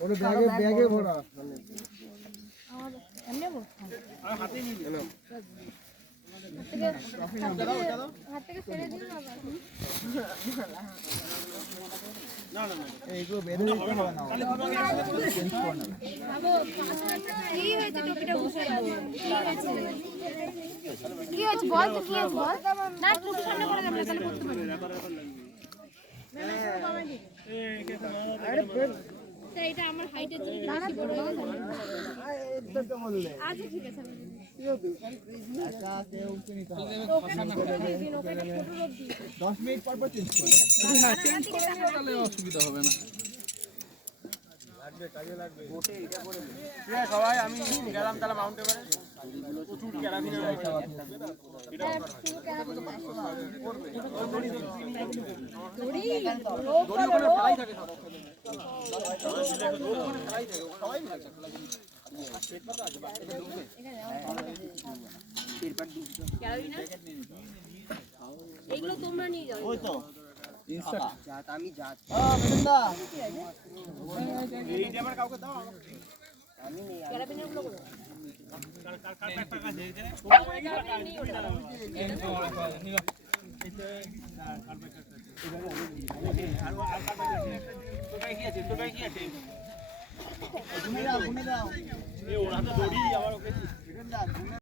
ওরে ব্যাগে ব্যাগে ভরা আমার এমনি বল আর হাতে নিয়ে দিও হাত থেকে ফেলে দিন না না না এইগুলো বেঁধে দিতে হবে না চেঞ্জ করে না কি হয়েছে টুপিটা ঘুষে কি হয়েছে বল তো কি হয়েছে বল না টুপি সামনে করে দেব তাহলে করতে পারবি না এটা আমার হাইটের জন্য বেশি বড় হয়ে গেছে আচ্ছা ঠিক আছে একা কেউ কিনে নিতে হবে 10 মিনিট পর পর চেঞ্জ করে হ্যাঁ চেঞ্জ করে নিও তাহলে অসুবিধা হবে না কাজে লাগবে গোটে এটা করে ঠিক আছে সবাই আমি গেলাম তাহলে মাউন্টে করে প্রচুর ক্যারাবিন আছে এটা পুরো ক্যারাবিন করবে দড়ি ওখানে ফেলাই থাকে সব ওখানে ফেলাই থাকে সবাই মিলে পেট পাতা আছে বাচ্চাদের ঢুকে পেট পাত দিতে ক্যারাবিন এগুলো তোমরা নিয়ে যাও ওই তো ইনস্টাট জাত আমি জাত মেনদা এই যে আমার কাউকে দাও আমি নেই ক্যারাবিনের গুলো কার টাকা আছে এই যে ক্যারাবিন নিয়ে ওটা তোটাই কি আছে ঘুমে দাও এই ওরা তো দড়ি আমার ওকে